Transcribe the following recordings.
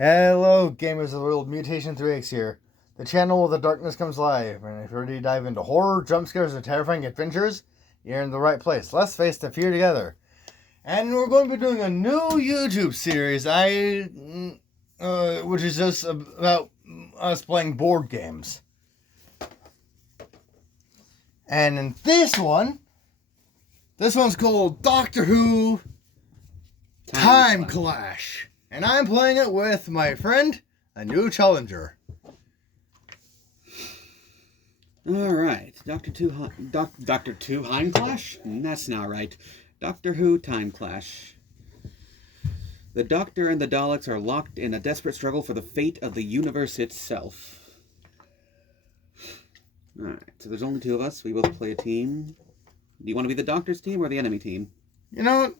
Hello, gamers of the world. Mutation 3X here. The channel where the darkness comes live. And if you're ready to dive into horror, jump scares, and terrifying adventures, you're in the right place. Let's face the fear together. And we're going to be doing a new YouTube series, which is just about us playing board games. And in this one's called Doctor Who Time Clash. And I'm playing it with my friend, a new challenger. Alright, Doctor Who Time Clash? That's not right. Doctor Who Time Clash. The Doctor and the Daleks are locked in a desperate struggle for the fate of the universe itself. Alright, so there's only two of us. We both play a team. Do you want to be the Doctor's team or the enemy team? You know what?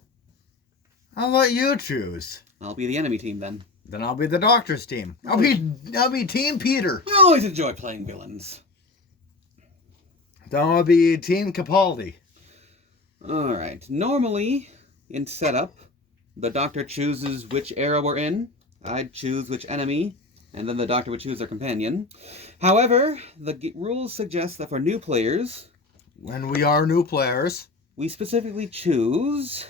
I'll let you choose. I'll be the enemy team then. Then I'll be the Doctor's team. I'll be Team Peter. I always enjoy playing villains. Then I'll be Team Capaldi. Alright, normally, in setup, the Doctor chooses which era we're in, I'd choose which enemy, and then the Doctor would choose their companion. However, the rules suggest that for new players... When we are new players... We specifically choose...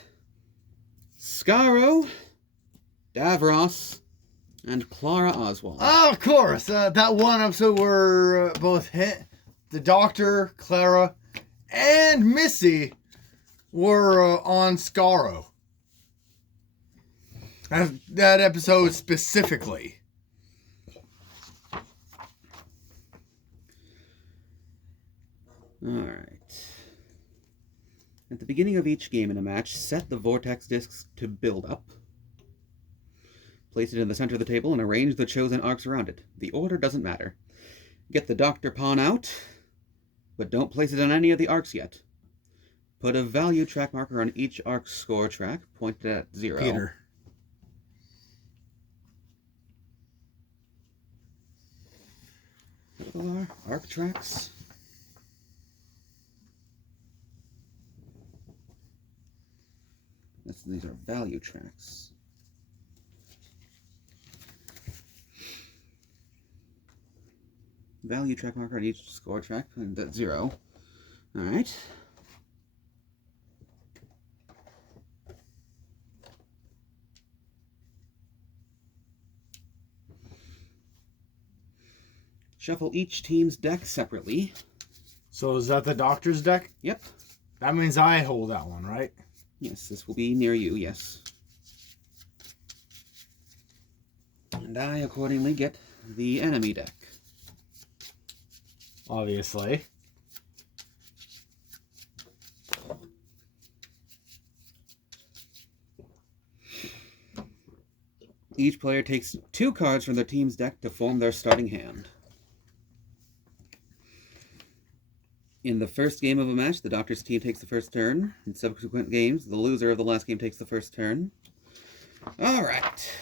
Skaro, Davros, and Clara Oswald. Oh, of course! That one episode where both the Doctor, Clara, and Missy were on Skaro. That episode specifically. Alright. At the beginning of each game in a match, set the vortex discs to build up. Place it in the center of the table and arrange the chosen arcs around it. The order doesn't matter. Get the Doctor pawn out, but don't place it on any of the arcs yet. Put a value track marker on each arc score track, pointed at 0. Peter. What are arc tracks? These are value tracks. Value track marker on each score track, and that's 0. Alright. Shuffle each team's deck separately. So is that the Doctor's deck? Yep. That means I hold that one, right? Yes, this will be near you, yes. And I accordingly get the enemy deck. Obviously. Each player takes 2 cards from their team's deck to form their starting hand. In the first game of a match, the Doctor's team takes the first turn. In subsequent games, the loser of the last game takes the first turn. Alright.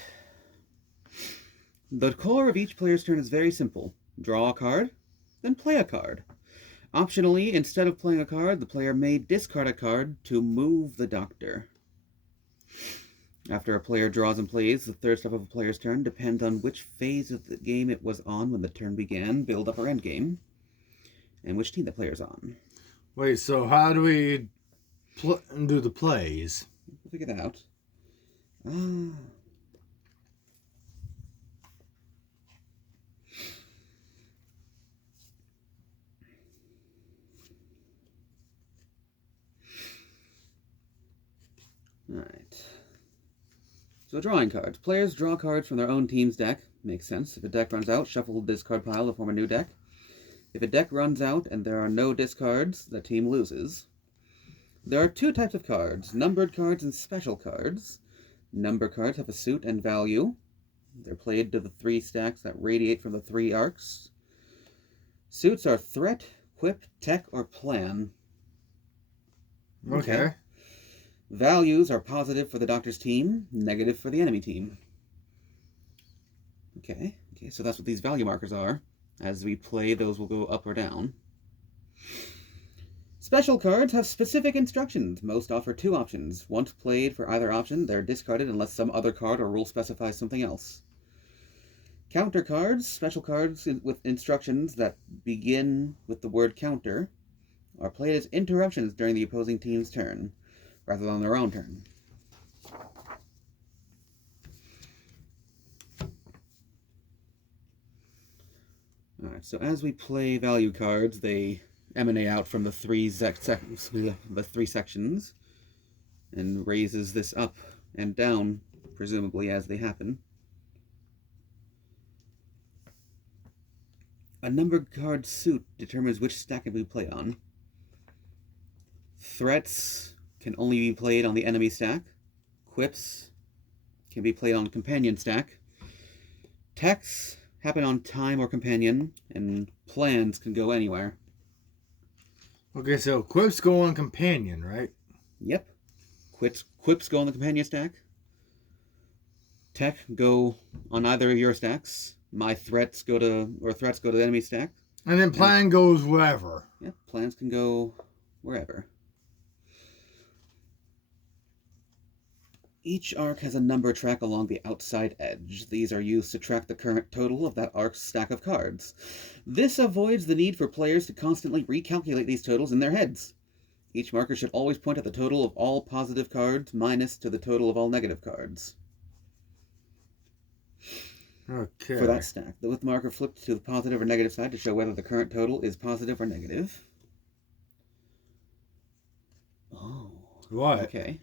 The core of each player's turn is very simple. Draw a card, then play a card. Optionally, instead of playing a card, the player may discard a card to move the Doctor. After a player draws and plays, the third step of a player's turn depends on which phase of the game it was on when the turn began, build up or end game, and which team the player's on. Wait, so how do we do the plays? We'll figure that out. Alright. So drawing cards. Players draw cards from their own team's deck. Makes sense. If a deck runs out, shuffle the discard pile to form a new deck. If a deck runs out and there are no discards, the team loses. There are 2 types of cards, numbered cards and special cards. Number cards have a suit and value. They're played to the 3 stacks that radiate from the 3 arcs. Suits are threat, quip, tech, or plan. Okay. Values are positive for the Doctor's team, negative for the enemy team. Okay, so that's what these value markers are. As we play, those will go up or down. Special cards have specific instructions. Most offer 2 options. Once played for either option, they're discarded unless some other card or rule specifies something else. Counter cards, special cards with instructions that begin with the word counter, are played as interruptions during the opposing team's turn, rather than their own turn. Alright, so as we play value cards, they emanate out from the three sections, and raises this up and down, presumably, as they happen. A numbered card suit determines which stack it will be played on. Threats can only be played on the enemy stack. Quips can be played on companion stack. Texts happen on time or companion, and plans can go anywhere. Okay, so quips go on companion, right? Yep. Quips go on the companion stack. Tech go on either of your stacks. My threats go to the enemy stack. And then plan goes wherever. Yep, plans can go wherever. Each arc has a number track along the outside edge. These are used to track the current total of that arc's stack of cards. This avoids the need for players to constantly recalculate these totals in their heads. Each marker should always point at the total of all positive cards minus to the total of all negative cards. Okay. For that stack, the width marker flipped to the positive or negative side to show whether the current total is positive or negative. Oh. What? Okay.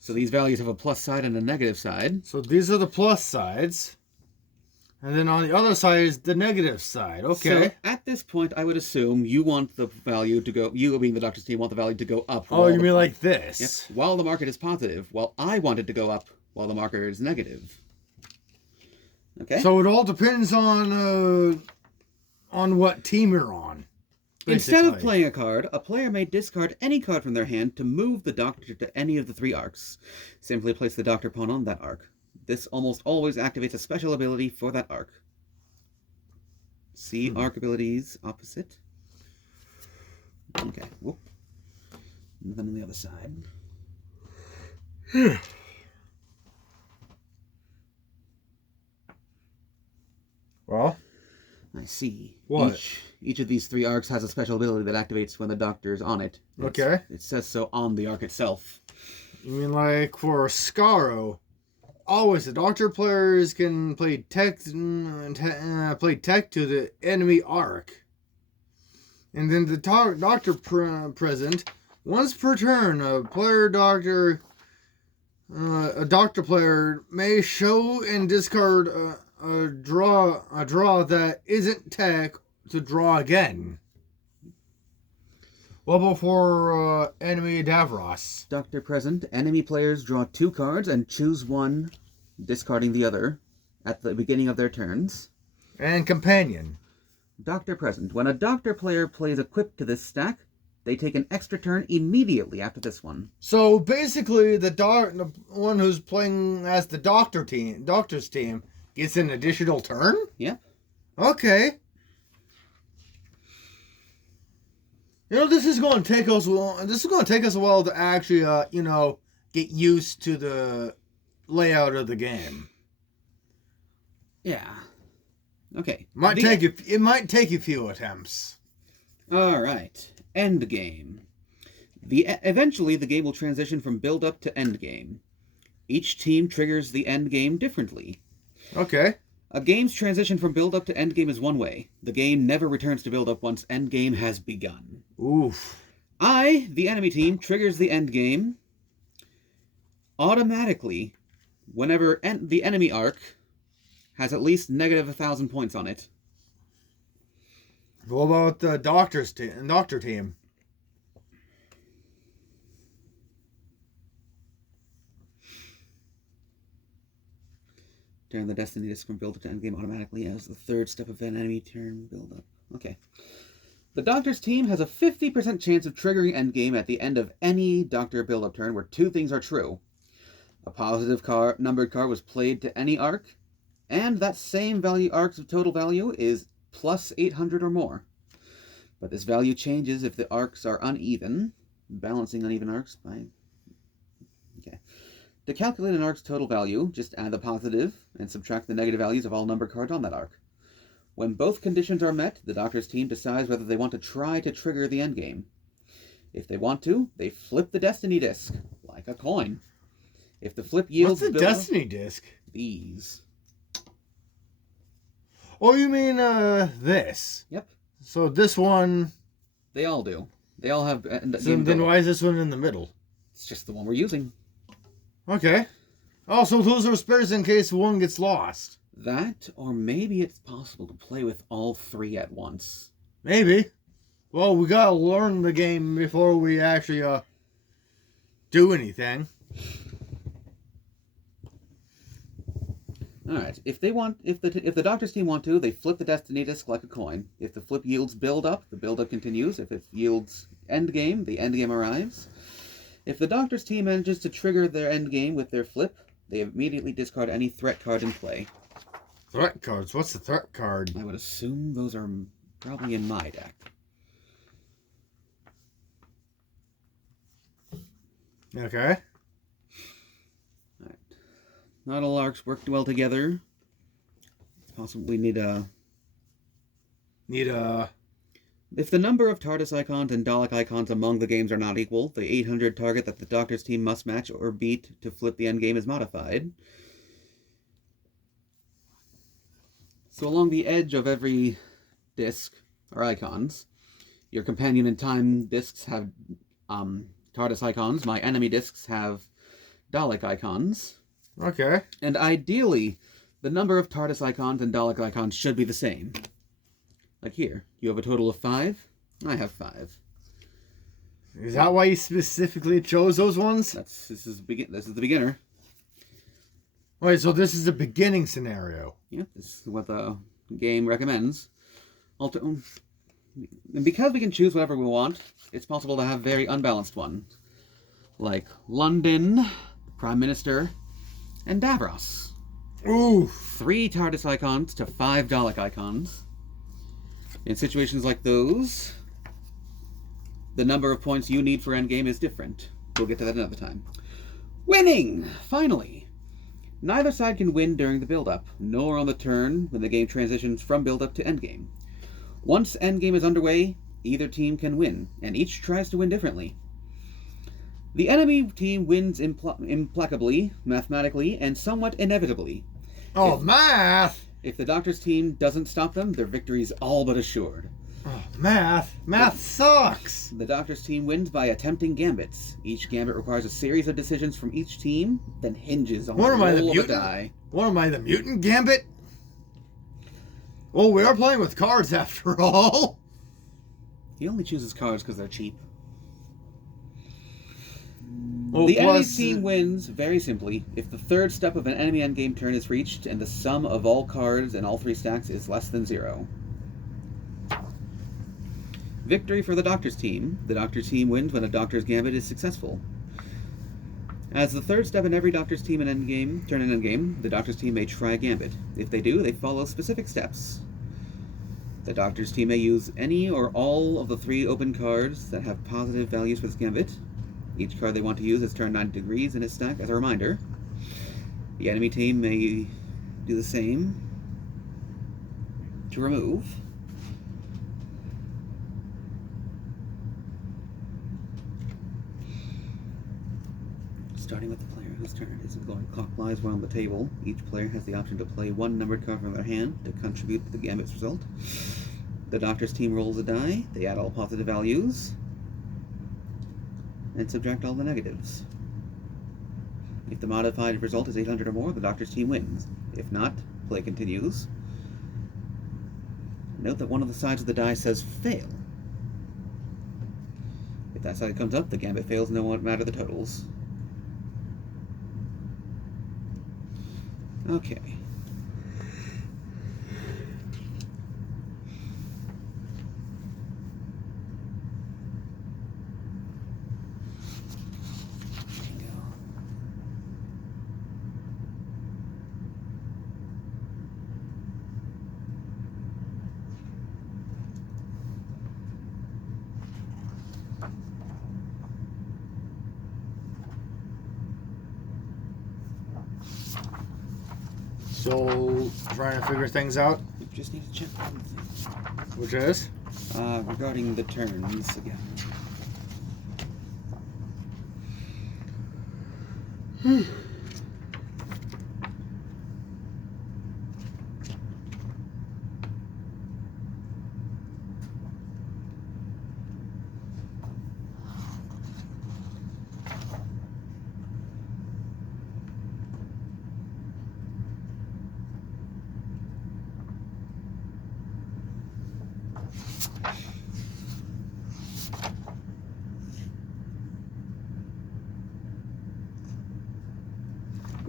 So these values have a plus side and a negative side. So these are the plus sides. And then on the other side is the negative side. Okay. So at this point, I would assume you want the value to go, you being the doctor's team, want the value to go up. Oh, you mean like this? Yep, while the market is positive, while I want it to go up while the marker is negative. Okay? So it all depends on what team you're on. Instead of basically. playing a card, a player may discard any card from their hand to move the doctor to any of the three arcs. Simply place the doctor pawn on that arc. This almost always activates a special ability for that arc. See arc abilities opposite. Okay, whoop. And then on the other side. Well, I see. What? Each of these three arcs has a special ability that activates when the doctor's on it. Okay. It says so on the arc itself. you mean like for Scaro, always the doctor players can play tech to the enemy arc. And then the doctor present, once per turn, a doctor player may show and discard a draw that isn't tech to draw again. What about for enemy Davros? Doctor present, enemy players draw two cards and choose one, discarding the other, at the beginning of their turns. And companion. Doctor present, when a doctor player plays a quip to this stack, they take an extra turn immediately after this one. So basically, the one who's playing as the doctor's team gets an additional turn? Yep. Okay. This is going to take us a while to actually, get used to the layout of the game. Yeah. Okay. It might take you a few attempts. All right. End game. Eventually, the game will transition from build-up to end game. Each team triggers the end game differently. Okay. A game's transition from build-up to end game is one way. The game never returns to build-up once end game has begun. Oof. The enemy team, triggers the end game automatically whenever the enemy arc has at least negative 1,000 points on it. What about the doctor team? During the destiny disc from build-up to endgame automatically as the third step of an enemy turn build-up. Okay. The Doctor's team has a 50% chance of triggering endgame at the end of any Doctor build-up turn where two things are true. A positive numbered card was played to any arc, and that same value arc's total value is plus 800 or more. But this value changes if the arcs are uneven, balancing uneven arcs by... Okay. To calculate an arc's total value, just add the positive and subtract the negative values of all numbered cards on that arc. When both conditions are met, the doctor's team decides whether they want to try to trigger the endgame. If they want to, they flip the destiny disc, like a coin. If the flip yields... What's a destiny disc? These. Oh, you mean this? Yep. So this one... They all do. They all have... So then why is this one in the middle? It's just the one we're using. Okay. Oh, so those are spares in case one gets lost. That, or maybe it's possible to play with all three at once. Maybe. Well, we gotta learn the game before we actually do anything. All right. If the doctor's team want to, they flip the destiny disc like a coin. If the flip yields build up, the build up continues. If it yields end game, the end game arrives. If the doctor's team manages to trigger their end game with their flip, they immediately discard any threat card in play. Threat cards? What's the threat card? I would assume those are probably in my deck. Okay. Alright. Not all arcs work well together. Possibly need a... If the number of TARDIS icons and Dalek icons among the games are not equal, the 800 target that the Doctor's team must match or beat to flip the endgame is modified. So along the edge of every disc are icons. Your companion in time discs have TARDIS icons. My enemy discs have Dalek icons. Okay. And ideally, the number of TARDIS icons and Dalek icons should be the same. Like here, you have a total of 5. I have 5. Is that why you specifically chose those ones? This is the beginner. Wait, so this is a beginning scenario. Yeah, this is what the game recommends. And because we can choose whatever we want, it's possible to have very unbalanced ones. Like London, Prime Minister, and Davros. Ooh. 3 TARDIS icons to 5 Dalek icons. In situations like those, the number of points you need for endgame is different. We'll get to that another time. Winning! Finally! Neither side can win during the build-up, nor on the turn when the game transitions from build-up to endgame. Once endgame is underway, either team can win, and each tries to win differently. The enemy team wins implacably, mathematically, and somewhat inevitably. Oh, math! If the Doctor's team doesn't stop them, their victory is all but assured. Oh, math! Math sucks! The Doctor's team wins by attempting gambits. Each gambit requires a series of decisions from each team, then hinges on the roll of a die. What am I, the mutant gambit? Well, we are playing with cards after all. He only chooses cards because they're cheap. Well, the enemy team wins, very simply, if the third step of an enemy endgame turn is reached and the sum of all cards in all 3 stacks is less than 0. Victory for the Doctor's team. The Doctor's team wins when a Doctor's Gambit is successful. As the third step in every Doctor's team in endgame, the Doctor's team may try a Gambit. If they do, they follow specific steps. The Doctor's team may use any or all of the 3 open cards that have positive values for this Gambit. Each card they want to use is turned 90 degrees in its stack as a reminder. The enemy team may do the same to remove. Starting with the player whose turn is going clockwise around the table, each player has the option to play 1 numbered card from their hand to contribute to the Gambit's result. The Doctor's team rolls a die, they add all positive values, and subtract all the negatives. If the modified result is 800 or more, the Doctor's team wins. If not, play continues. Note that one of the sides of the die says fail. If that side comes up, the Gambit fails no matter the totals. Okay. Still trying to figure things out, We just need to check one thing. which is? Regarding the turns again.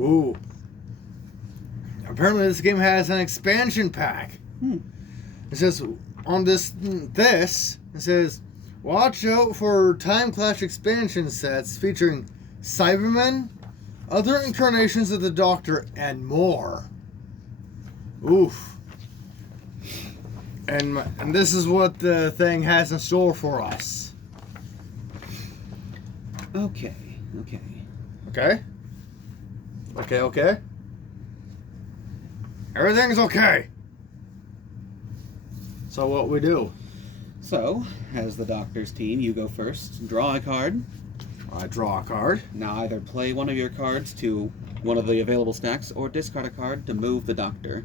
Ooh. Apparently this game has an expansion pack. It says on this, it says, watch out for Time Clash expansion sets featuring Cybermen, other incarnations of the Doctor, and more. Oof. And this is what the thing has in store for us. Okay. Okay? Okay. Everything's okay. So what we do? So, as the Doctor's team, you go first. Draw a card. I draw a card. Now either play one of your cards to one of the available stacks, or discard a card to move the Doctor.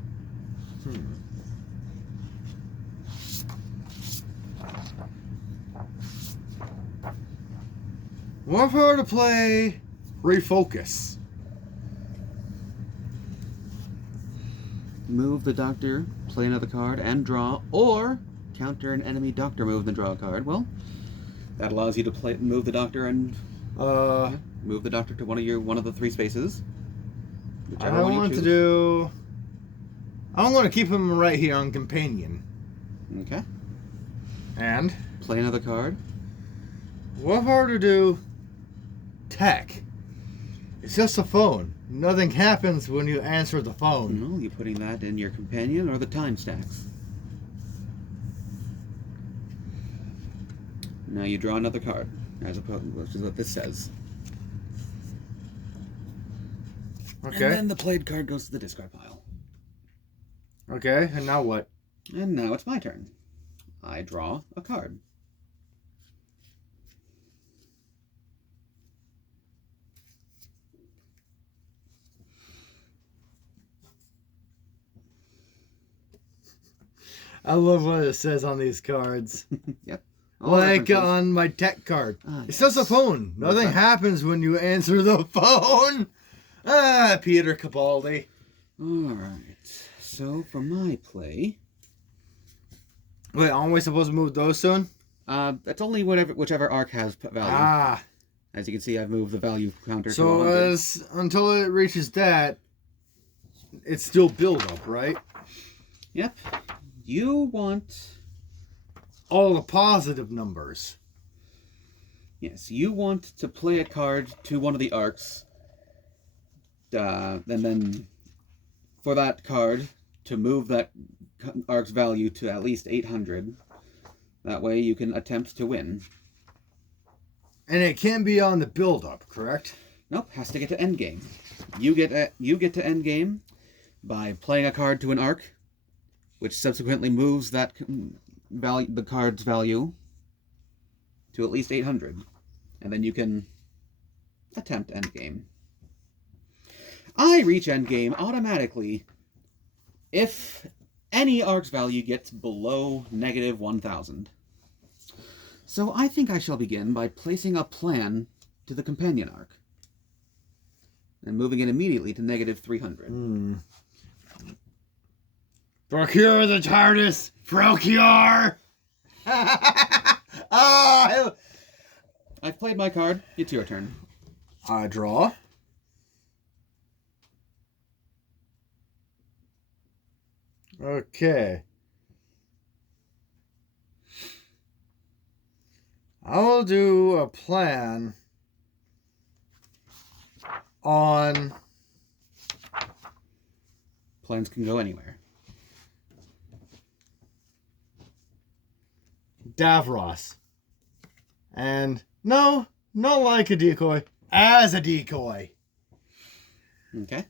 What if I were to play Refocus? Move the Doctor, play another card, and draw, or counter an enemy Doctor move and draw a card. Well, that allows you to move the Doctor and move the Doctor to one of the three spaces. I want to do. I want to keep him right here on companion. Okay. And Play another card. what if I were to do tech? It's just a phone. Nothing happens when you answer the phone. No, you're putting that in your companion or the time stacks. Now you draw another card, which is what this says. Okay. And then the played card goes to the discard pile. Okay, and now what? And now it's my turn. I draw a card. I love what it says on these cards. Yep. Like on my tech card. It's just a phone. Nothing happens when you answer the phone. Peter Capaldi. Alright. So for my play. Wait, aren't we supposed to move those soon? That's only whichever arc has value. As you can see, I've moved the value counter to So 100. until it reaches that, it's still build up, right? Yep. You want... all the positive numbers. Yes, you want to play a card to one of the arcs. And then for that card to move that arc's value to at least 800. That way you can attempt to win. And it can be on the build up, correct? Nope, has to get to endgame. You get to endgame by playing a card to an arc, which subsequently moves that the card's value to at least 800, and then you can attempt endgame. I reach endgame automatically if any arc's value gets below negative 1,000. So I think I shall begin by placing a plan to the companion arc and moving it immediately to negative 300. Procure the TARDIS! Procure! I've played my card. It's your turn. I draw. Okay. I will do a plan on... Plans can go anywhere. Davros. And no, not like a decoy, as a decoy. Okay.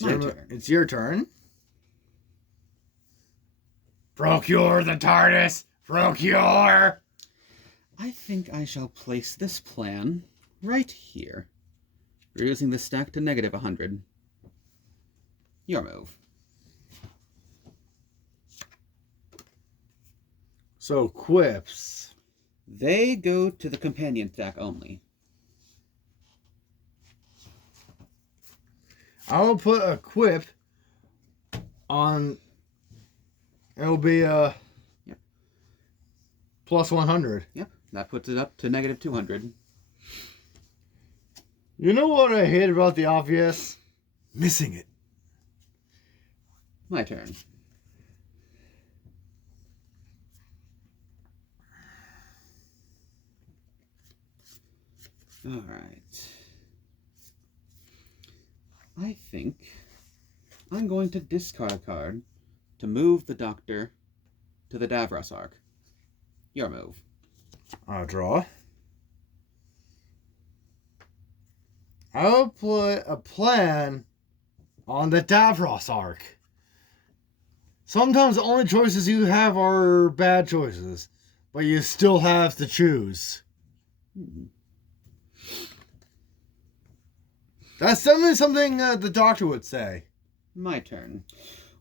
My turn. It's your turn. Procure the TARDIS! Procure! I think I shall place this plan right here, reducing the stack to -100. Your move. So, quips. They go to the companion stack only. I will put a quip on. It'll be Yep. plus 100. Yep, that puts it up to -200. You know what I hate about the obvious? Missing it. My turn. All right. I think I'm going to discard a card to move the Doctor to the Davros arc. Your move. I'll draw. I'll put a plan on the Davros arc. Sometimes the only choices you have are bad choices, but you still have to choose. That's definitely something the Doctor would say. My turn.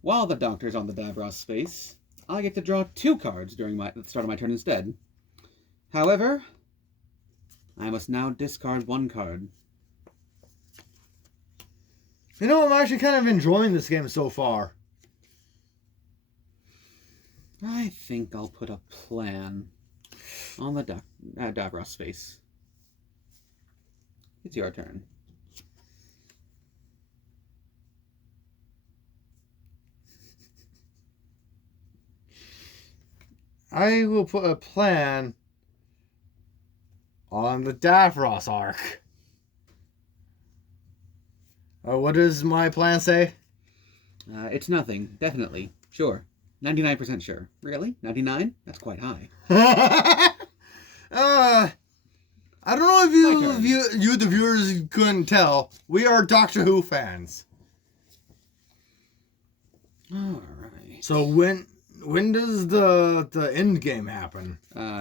While the Doctor's on the Davros space, I get to draw 2 cards during the start of my turn instead. However, I must now discard 1 card. You know, I'm actually kind of enjoying this game so far. I think I'll put a plan on the Davros space. It's your turn. I will put a plan on the Davros arc. What does my plan say? It's nothing. Definitely. Sure. 99% sure. Really? 99? That's quite high. I don't know if you the viewers couldn't tell. We are Doctor Who fans. All right. So when does the end game happen?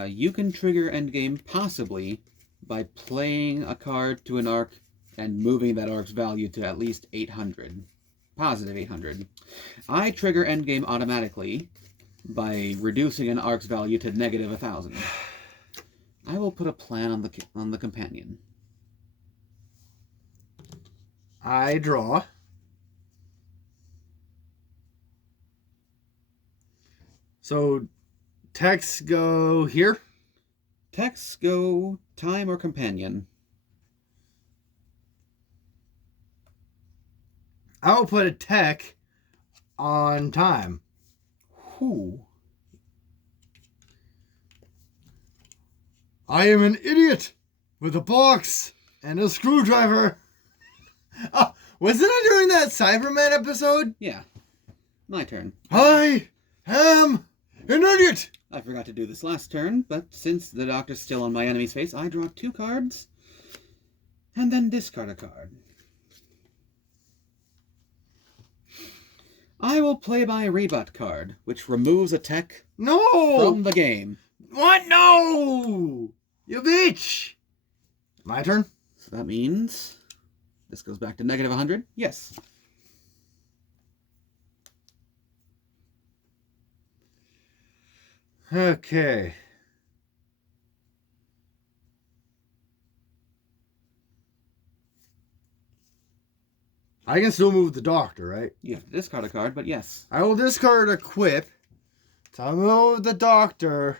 You can trigger endgame possibly by playing a card to an arc and moving that arc's value to at least 800. Positive 800. I trigger endgame automatically by reducing an arc's value to -1000. I will put a plan on the companion. I draw. So texts go here. Texts go time or companion. I'll put a tech on time. Who? I am an idiot with a box and a screwdriver. Oh, wasn't I doing that Cyberman episode? Yeah. My turn. I am an idiot. I forgot to do this last turn, but since the Doctor's still on my enemy's face, I draw 2 cards and then discard a card. I will play my rebut card, which removes a tech from the game. What? No! You bitch! My turn? So that means this goes back to -100? Yes. Okay. I can still move the Doctor, right? You have to discard a card, but yes. I will discard a quip to move the Doctor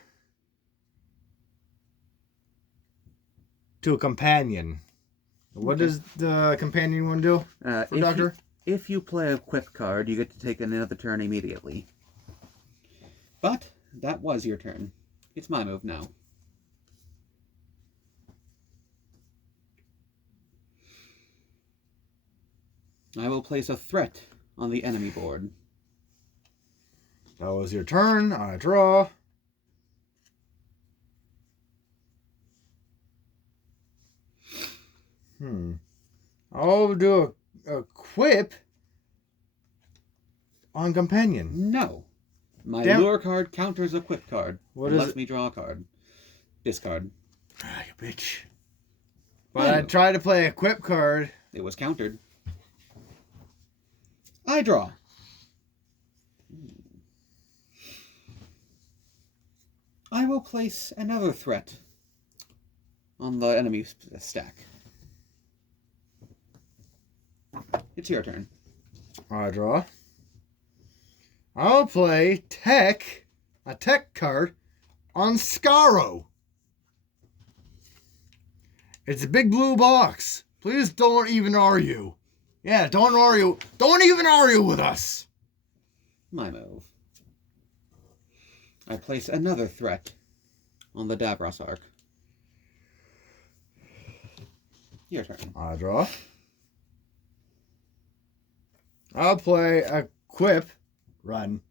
to a companion. What does the companion one do for Doctor? If you play a quip card, you get to take another turn immediately. But that was your turn. It's my move now. I will place a threat on the enemy board. That was your turn. I draw. I'll do a quip on companion. No. My Damn. lure card counters a quick card. What and is lets it? me draw a card. Discard. Ah, you bitch. But I tried to play a equip card. It was countered. I draw. I will place another threat on the enemy stack. It's your turn. I draw. I'll play a tech card on Scaro. It's a big blue box. Please don't even argue. Yeah, don't argue. Don't even argue with us. My move. I place another threat on the Davros arc. Your turn. I draw. I'll play a quip run.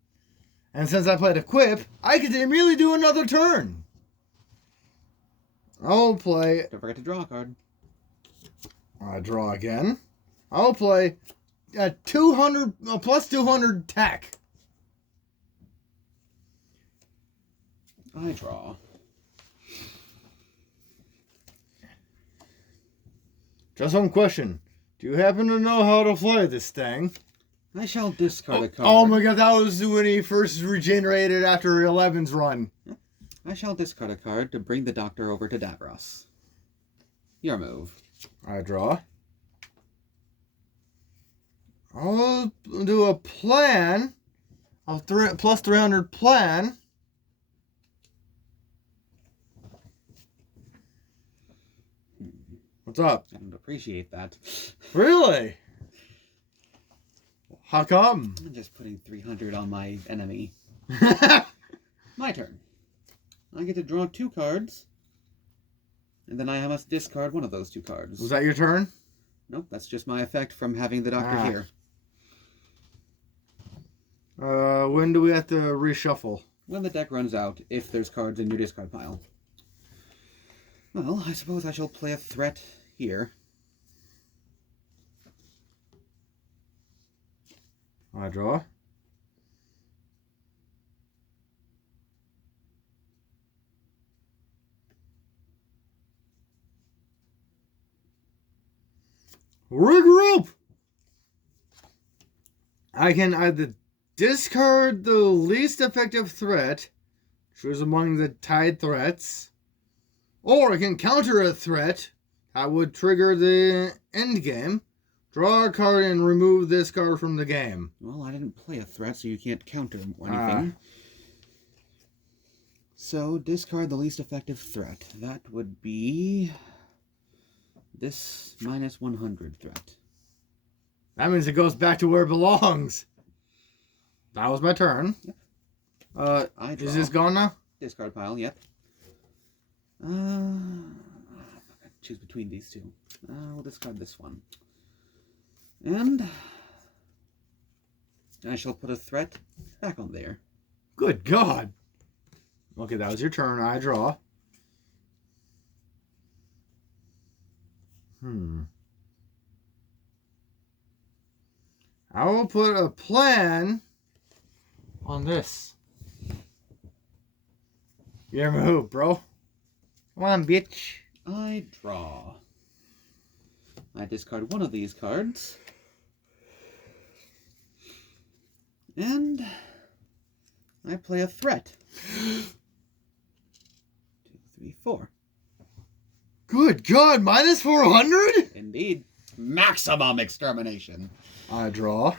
And since I played a quip, I can immediately do another turn. I'll play... Don't forget to draw a card. I draw again. I'll play a 200, a plus 200 tech. I draw. Just one question. Do you happen to know how to play this thing? I shall discard a card. Oh my god, that was when he first regenerated after 11's run. I shall discard a card to bring the Doctor over to Davros. Your move. I draw. I'll do a plan. Plus 300 plan. What's up? I don't appreciate that. Really? How come? I'm just putting 300 on my enemy. My turn. I get to draw 2 cards. And then I must discard one of those 2 cards. Was that your turn? Nope, that's just my effect from having the Doctor here. When do we have to reshuffle? When the deck runs out, if there's cards in your discard pile. Well, I suppose I shall play a threat here. I draw. Regroup! I can either discard the least effective threat, choose among the tied threats, or I can counter a threat that would trigger the end game, draw a card, and remove this card from the game. Well, I didn't play a threat, so you can't counter or anything. So, discard the least effective threat. That would be this minus 100 threat. That means it goes back to where it belongs. That was my turn. Yep. I draw. Is this gone now? Discard pile, yep. Choose between these two. We'll discard this one. And I shall put a threat back on there. Good God. Okay, that was your turn. I draw. I will put a plan on this. Your move, bro. Come on, bitch. I draw. I discard one of these cards. And I play a threat. 2, 3, 4. Good God, minus 400? Indeed. Maximum extermination. I draw.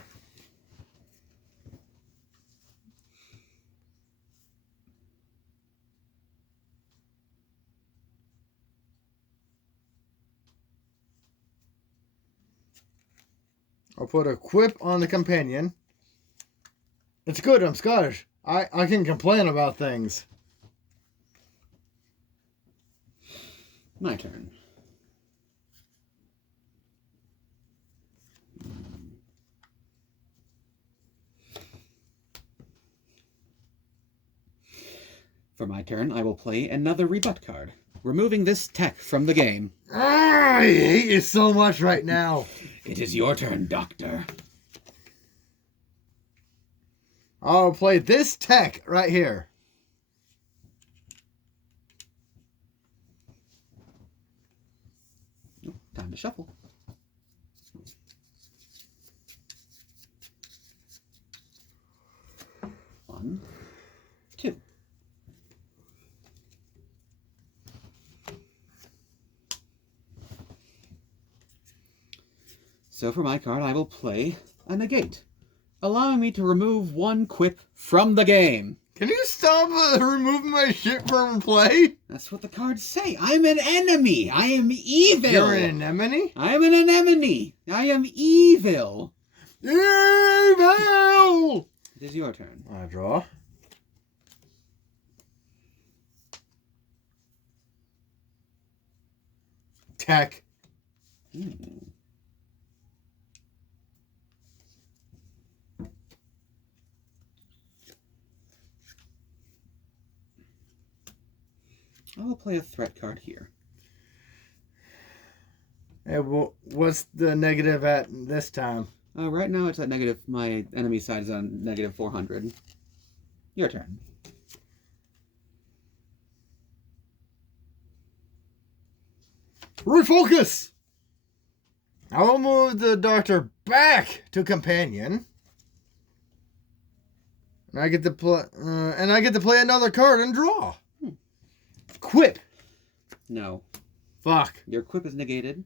I'll put a quip on the companion. It's good, I'm Scottish. I can complain about things. My turn. For my turn, I will play another rebut card, removing this tech from the game. I hate you so much right now. It is your turn, Doctor. I'll play this tech right here. Time to shuffle. One, two. So for my card, I will play a negate, allowing me to remove one quip from the game. Can you stop removing my shit from play? That's what the cards say. I'm an enemy. I am evil. You're an anemone? I'm an anemone. I am evil. Evil! It is your turn. I draw. Tech. I will play a threat card here. Hey, well, what's the negative at this time? Right now it's at negative. My enemy side is on negative 400. Your turn. Refocus! I will move the doctor back to companion. And I get to play. Another card and draw. Quip. No. Fuck. Your quip is negated.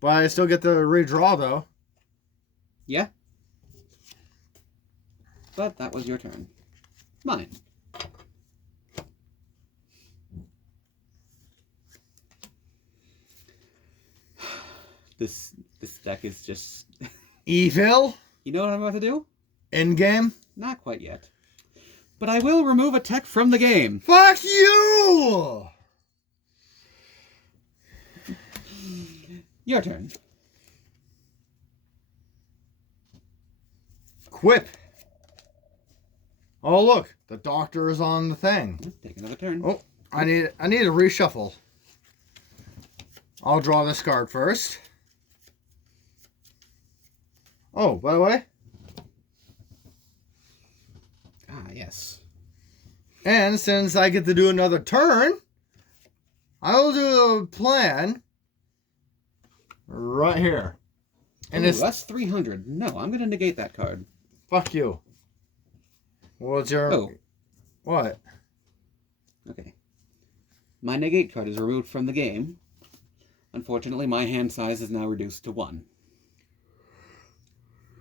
But I still get to redraw though. Yeah. But that was your turn. Mine. This deck is just... Evil? You know what I'm about to do? End game? Not quite yet. But I will remove a tech from the game. Fuck you! Your turn. Quip. Oh look, the doctor is on the thing. Take another turn. Oh, I need a reshuffle. I'll draw this card first. Oh, by the way. Ah, yes. And since I get to do another turn, I will do a plan right here. And Ooh, that's 300. No, I'm going to negate that card. Fuck you. What's your... Oh. What? Okay. My negate card is removed from the game. Unfortunately, my hand size is now reduced to 1.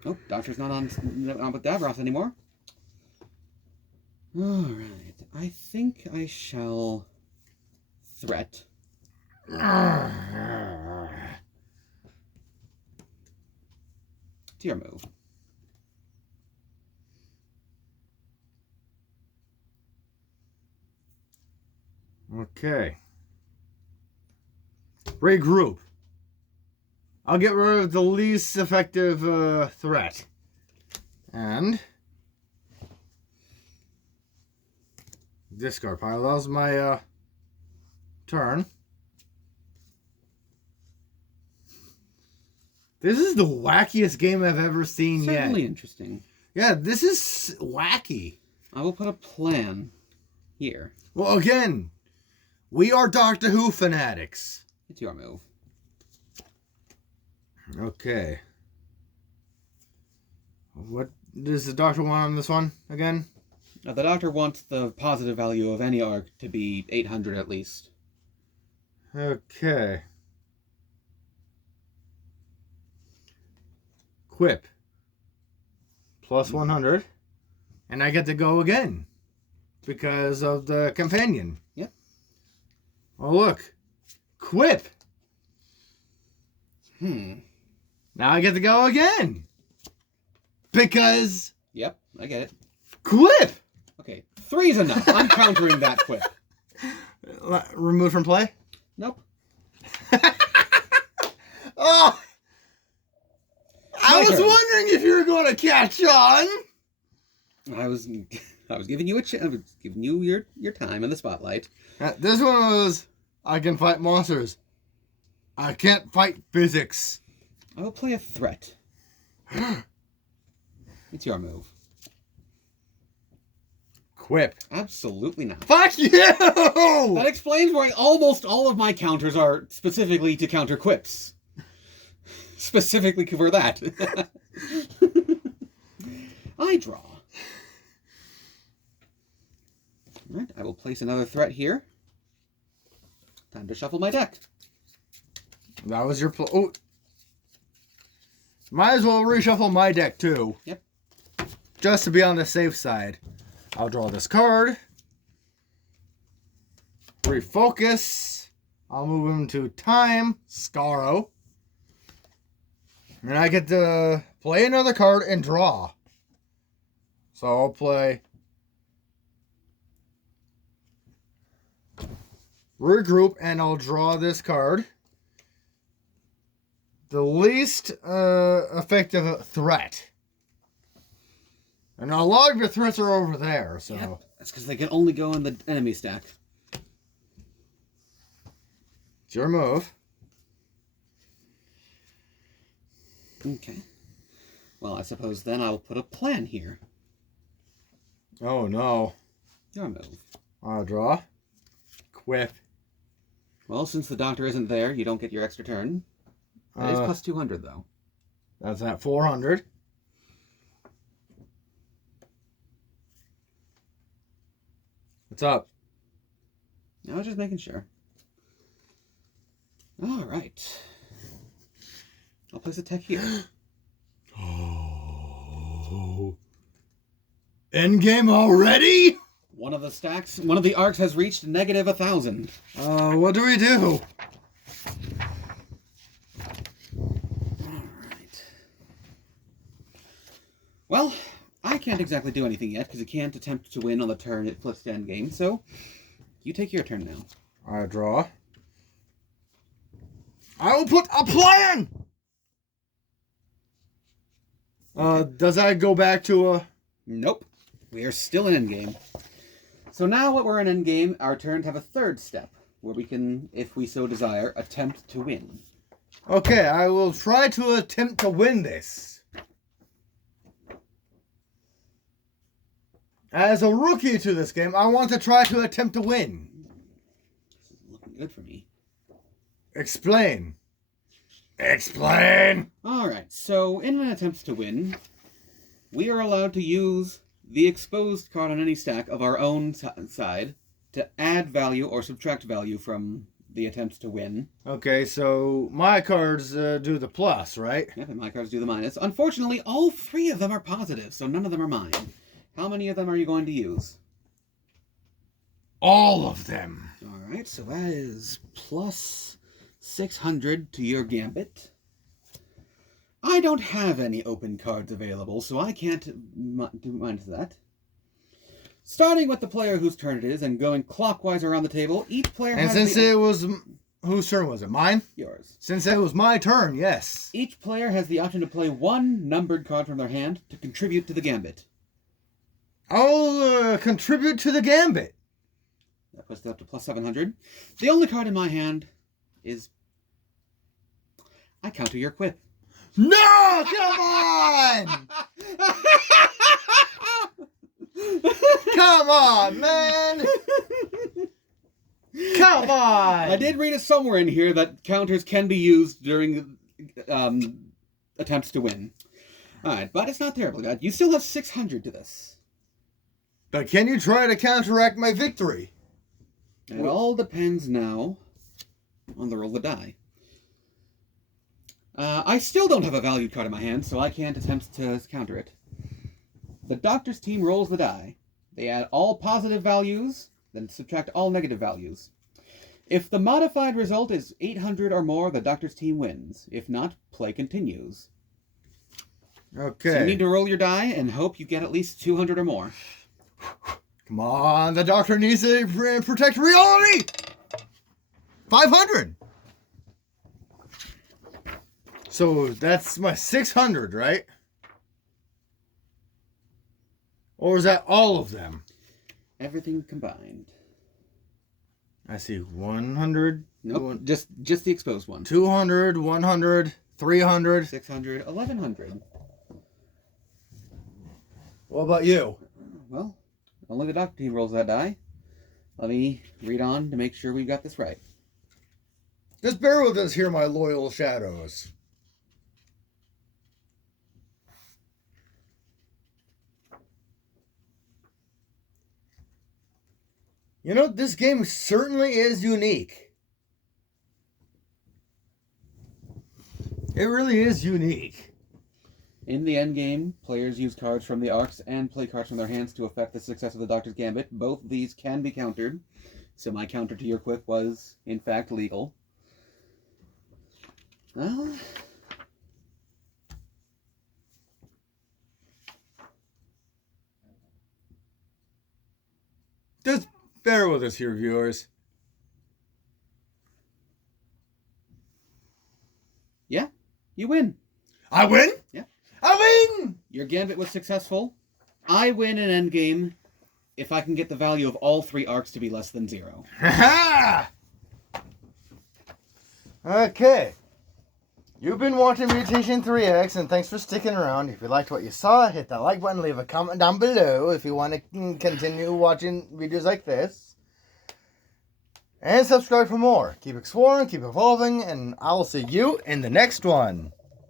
Oh, Doctor's not on with Davros anymore. Alright. I think I shall threat. To your move. Okay. Regroup. I'll get rid of the least effective threat. And discard pile. That was my turn. This is the wackiest game I've ever seen yet. Certainly interesting. Yeah, this is wacky. I will put a plan here. Well, again, we are Doctor Who fanatics. It's your move. Okay. What does the Doctor want on this one again? Now, the Doctor wants the positive value of any arc to be 800 at least. Okay. Quip. Plus 100. And I get to go again. Because of the companion. Yep. Oh, look. Quip. Now I get to go again. Because... Yep, I get it. Quip. Okay, 3's enough. I'm countering that quip. Remove from play? Nope. Oh! I was turn. wondering if you were going to catch on. I was giving you I was giving you your time in the spotlight. This one was, I can fight monsters. I can't fight physics. I will play a threat. It's your move. Quip. Absolutely not. Fuck you! That explains why almost all of my counters are specifically to counter quips. Specifically for that. I draw. Alright, I will place another threat here. Time to shuffle my deck. That was your oh. Might as well reshuffle my deck too. Yep. Just to be on the safe side. I'll draw this card. Refocus. I'll move him to time. Scaro. And I get to play another card and draw. So I'll play regroup and I'll draw this card. The least effective threat. And a lot of your threats are over there, so. Yep. That's because they can only go in the enemy stack. It's your move. Okay. Well, I suppose then I'll put a plan here. Oh no. Your move. I'll draw. Quip. Well, since the doctor isn't there, you don't get your extra turn. That is plus 200, though. That's at 400. What's up? I was just making sure. All right. I'll place a tech here. Oh. Endgame already? One of the arcs has reached negative 1,000. What do we do? Alright. Well, I can't exactly do anything yet, because it can't attempt to win on the turn it flips to endgame, so you take your turn now. I draw. I will put a plan! Does that go back to a... Nope. We are still in endgame. So now that we're in endgame, our turns have a third step, where we can, if we so desire, attempt to win. Okay, I will try to attempt to win this. As a rookie to this game, I want to try to attempt to win. This is looking good for me. Explain. Explain! Alright, so in an attempt to win, we are allowed to use the exposed card on any stack of our own side to add value or subtract value from the attempt to win. Okay, so my cards do the plus, right? Yep, and my cards do the minus. Unfortunately, all three of them are positive, so none of them are mine. How many of them are you going to use? All of them. Alright, so that is plus 600 to your gambit. I don't have any open cards available, so I can't do minus that. Starting with the player whose turn it is and going clockwise around the table, each player has... And since it was... Whose turn was it? Mine? Yours. Since it was my turn, yes. Each player has the option to play one numbered card from their hand to contribute to the gambit. I'll contribute to the gambit. That puts it up to plus 700. The only card in my hand is... I counter your quip. No! Come on! Come on, man! Come on! I did read it somewhere in here that counters can be used during attempts to win. Alright, but it's not terribly bad. You still have 600 to this. But can you try to counteract my victory? It all depends now on the roll of the die. I still don't have a valued card in my hand, so I can't attempt to counter it. The doctor's team rolls the die. They add all positive values, then subtract all negative values. If the modified result is 800 or more, the doctor's team wins. If not, play continues. Okay. So you need to roll your die and hope you get at least 200 or more. Come on, the doctor needs to protect reality! 500! So that's my 600, right? Or is that all of them? Everything combined. I see 100. Nope, just the exposed one. 200, 100, 300. 600, 1100. What about you? Well, Only the doctor team rolls that die. Let me read on to make sure we got this right. Just bear with us here, my loyal shadows. You know, this game certainly is unique. It really is unique. In the endgame, players use cards from the arcs and play cards from their hands to affect the success of the Doctor's Gambit. Both these can be countered, so my counter to your quip was, in fact, legal. Well, just bear with us here, viewers. Yeah, you win. I win? Yeah. I win! Your Gambit was successful. I win an endgame if I can get the value of all 3 arcs to be less than 0. Ha! Okay. You've been watching Mutation 3X, and thanks for sticking around. If you liked what you saw, hit that like button, leave a comment down below if you want to continue watching videos like this. And subscribe for more. Keep exploring, keep evolving, and I'll see you in the next one.